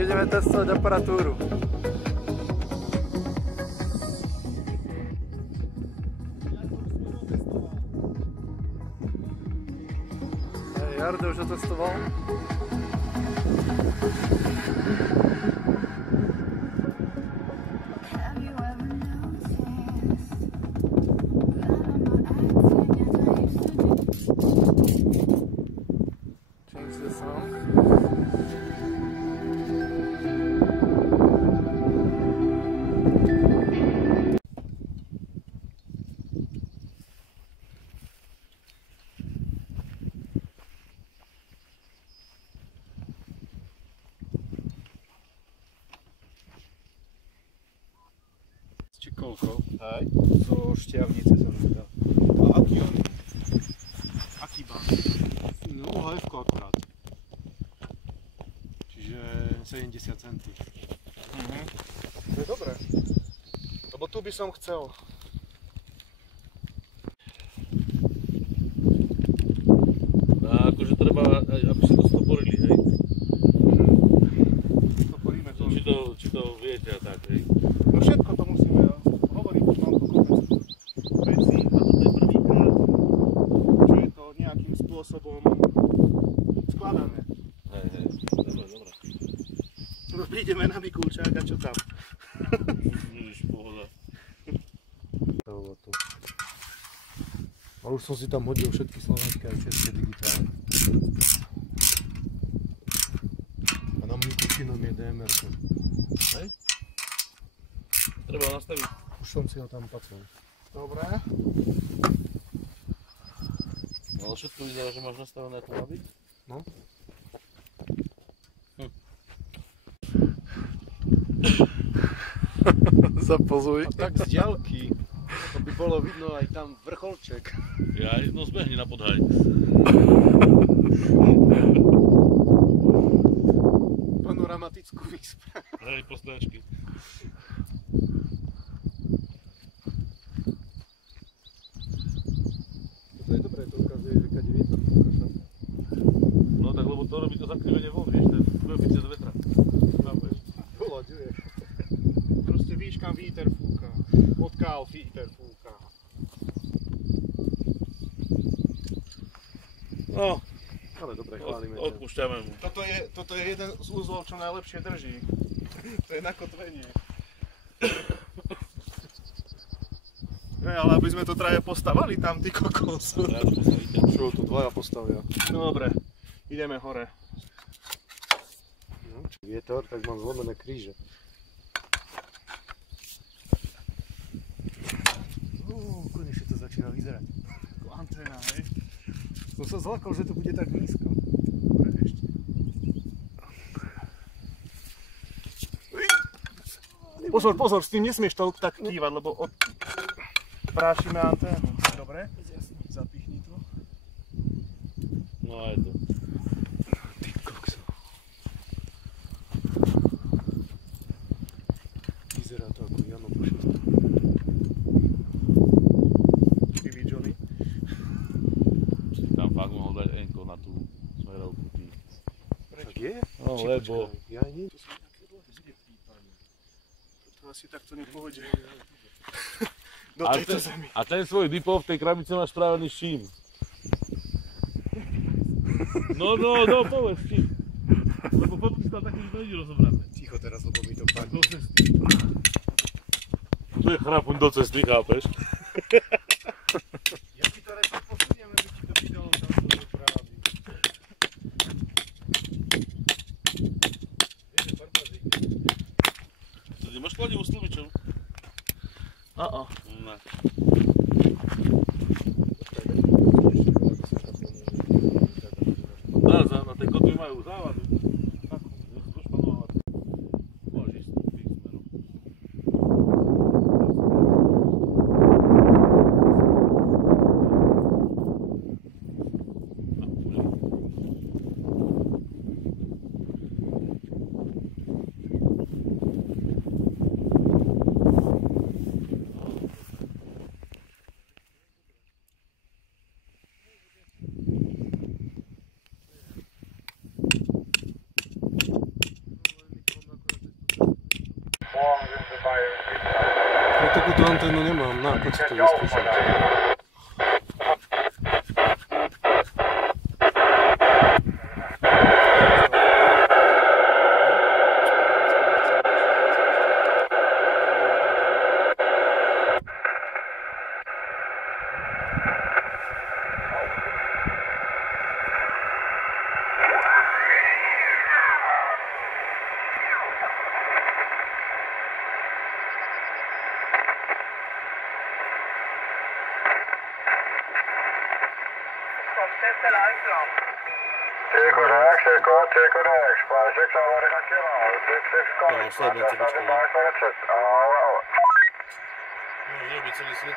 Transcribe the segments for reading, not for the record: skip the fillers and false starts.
Takže ideme testovať aparatúru. Jardo už otestoval. Change the song. Či koľko? Hej. Zo šťavnice som vydal. A aký on? Aký bán? No, HF-ko akurát. Čiže 70 cm. To je dobré. Lebo tu by som chcel. A akože treba, aby si to stoporili, hej? Stoporíme to. Či to viete a tak, hej? No všetko to musíme hovoriť, mám tu kopec veci a toto je prvýkrát, čo je to nejakým spôsobom skladané. Hej, dobre. No prídeme na Mikulčák a čo tam? Ježiš, pohoda. A už som si tam hodil všetky slovenské aj české digitálne. A na Mikučinom je DMR-ko. Hej? Treba nastaviť. Už som si ho tam pacol. Dobre. No ale všetko vyzerá, že máš nastavené ako má byť? No. Zapozuj. A tak z diaľky. To by bolo vidno aj tam vrcholček. Ja no zbehni na podhaj. Panoramatickú výspe. Hej, postáčky. Toto je dobré, to ukazuje, že kade vietor fúka. No tak lebo to robí to zakrivenie vln, vieš, to je koeficient vetra. Chápeš? Doľaďuje. Proste víš, kam vítr fúka. Odkiaľ vítr fúka. No, Ale dobre, chválime ťa. odpúšťame mu. Toto je jeden z úzlov, čo najlepšie drží. To je nakotvenie. Ale aby sme to traje postavali tam, ty kokos. Ja to postavíte. Čo tu dvaja postavia? No dobre, ideme hore. No, či vietor, tak mám zlomené kríže. Konečne to začína vyzerať. Ako anténa, hej. Som sa zlakol, že to bude tak nízko. Dobre, ešte. Pozor, s tým nesmieš to tak kývať, lebo prášime anténu. Dobre? Zapichni to. No aj to. Ty kokso. Vyzerá to ako Jano Pušová. Živý Johnny. Tam fakt mohol dať enko na tú smerovku. Tak je? No Či lebo... počkaj, ja nie. To sú nejaké dlhé pípanie. To asi takto nepôjde. Do A tejto ten, zemi. a ten svoj dipol v tej krabici máš spravený s čím? No, povedz čím. Lebo fotky si tam také, že to není rozobrané. Ticho teraz, lebo mi to padne. Do cesty. To je chrapuň do cesty, chápeš? Ja ti to radšej posuniem, aby ti to videlo tam do právy. Vieš, farbařík. Ty máš kladivú s tlmičom? Ne. Na tej kotvi majú závadu. Nechcú to španovať. Môžeš ísť tým smerom. takúto anténu nemám. Na, poď si to vyskúšať. Zrobić sobie svet.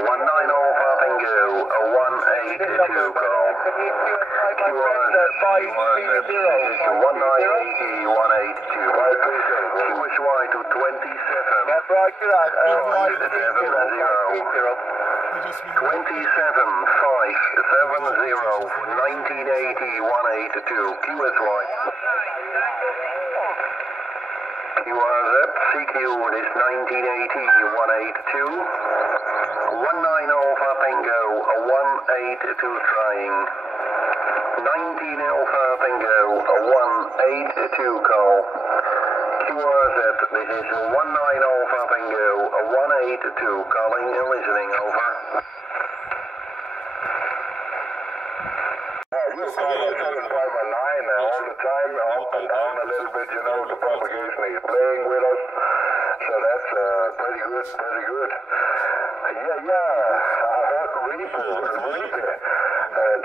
One nine over Bingo, a 182 call. QSY to 27. That's right, to that. 27-5-7-0-1980-182 QSY. QRZ CQ is 1980-182. 19 Alpha Bingo, a 182 trying. 19 Alpha Bingo, a 182 call. QRZ, this is 19 Alpha Bingo, a 182 calling and listening, over. All the time, up and down a little bit, you know, the propagation is playing with us. So that's pretty good, pretty good. Yeah, I heard Reaper, the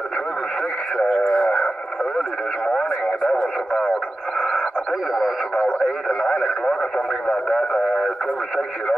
666 early this morning. That was about, I think it was about 8 or 9 o'clock or something like that. 666, you know,